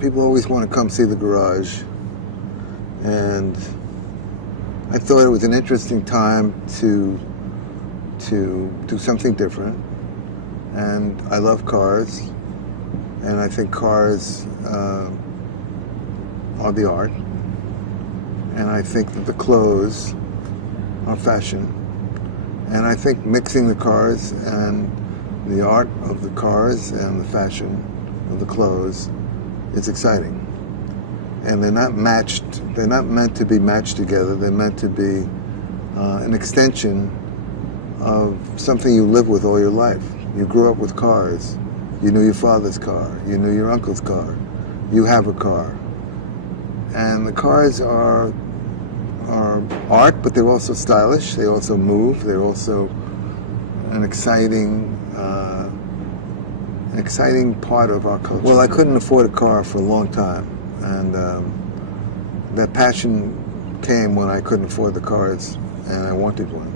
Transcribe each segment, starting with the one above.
People always want to come see the garage, and I thought it was an interesting time to do something different. And I love cars, and I think cars are the art, and I think that the clothes are fashion, and I think mixing the cars and the art of the cars and the fashion of the clothes is exciting. And they're not meant to be matched together. They're meant to be an extension of something you live with all your life. You grew up with cars. You knew your father's car. You knew your uncle's car. You have a car. And the cars are art, but they're also stylish. They also move. They're also an exciting part of our culture. Well, I couldn't afford a car for a long time, and that passion came when I couldn't afford the cars, and I wanted one.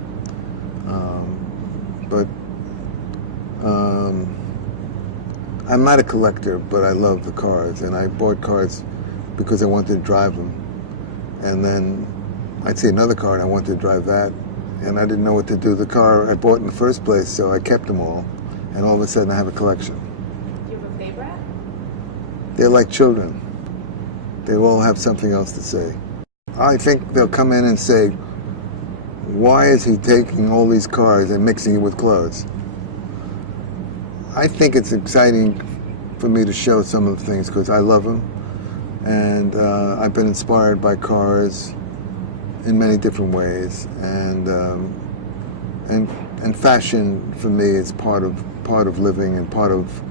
I'm not a collector, but I love the cars, and I bought cars because I wanted to drive them. And then I'd see another car and I wanted to drive that, and I didn't know what to do. The car I bought in the first place, so I kept them all, and all of a sudden I have a collection. Do you have a favorite? They're like children. They all have something else to say. I think they'll come in and say, why is he taking all these cars and mixing it with clothes? I think it's exciting for me to show some of the things because I love them, and I've been inspired by cars in many different ways, and fashion for me is part of living and part of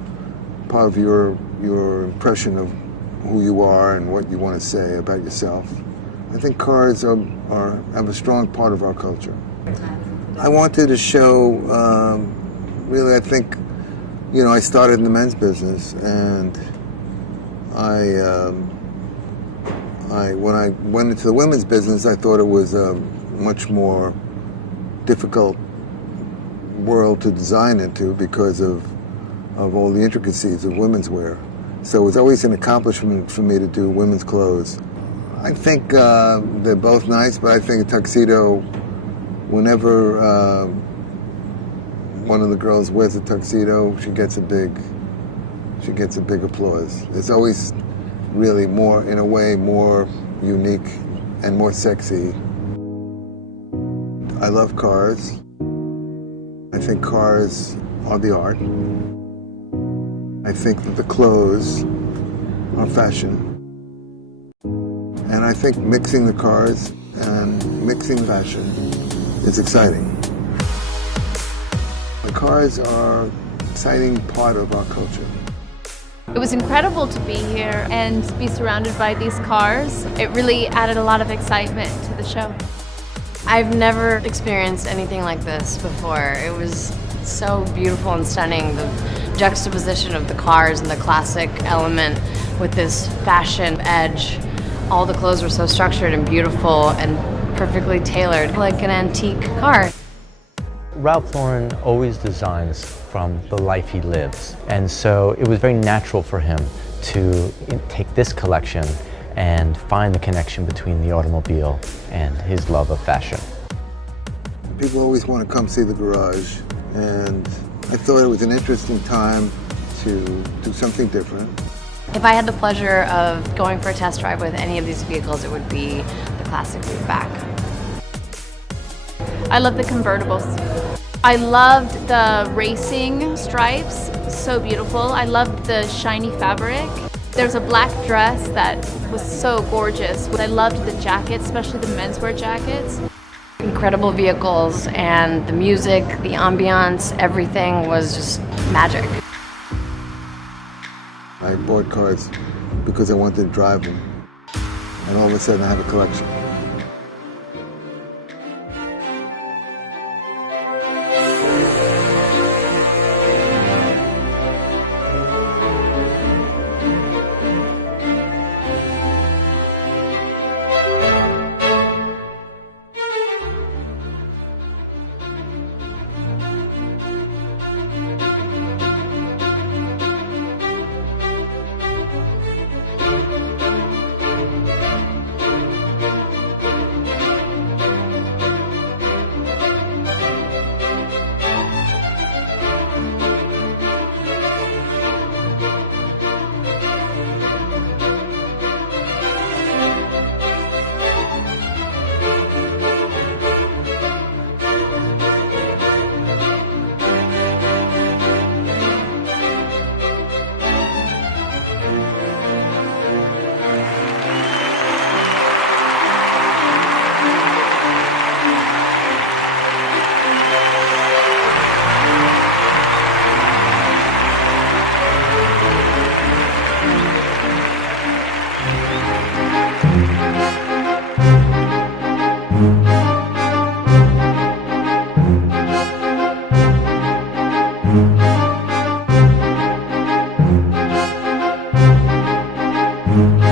your impression of who you are and what you want to say about yourself. I think cars have a strong part of our culture. I wanted to show, really, I think, I started in the men's business, and when I went into the women's business, I thought it was a much more difficult world to design into because of all the intricacies of women's wear. So it was always an accomplishment for me to do women's clothes. I think they're both nice, but I think a tuxedo, whenever one of the girls wears a tuxedo, she gets a big applause. It's always really more, in a way, more unique and more sexy. I love cars. I think cars are the art. I think that the clothes are fashion. And I think mixing the cars and mixing fashion is exciting. The cars are an exciting part of our culture. It was incredible to be here and be surrounded by these cars. It really added a lot of excitement to the show. I've never experienced anything like this before. It was so beautiful and stunning. The juxtaposition of the cars and the classic element with this fashion edge. All the clothes were so structured and beautiful and perfectly tailored, like an antique car. Ralph Lauren always designs from the life he lives, and so it was very natural for him to take this collection and find the connection between the automobile and his love of fashion. People always want to come see the garage, and I thought it was an interesting time to do something different. If I had the pleasure of going for a test drive with any of these vehicles, it would be the classic Rootback. I love the convertibles. I loved the racing stripes, so beautiful. I loved the shiny fabric. There's a black dress that was so gorgeous. I loved the jackets, especially the menswear jackets. Incredible vehicles, and the music, the ambiance, everything was just magic. I bought cars because I wanted to drive them, and all of a sudden I have a collection. you.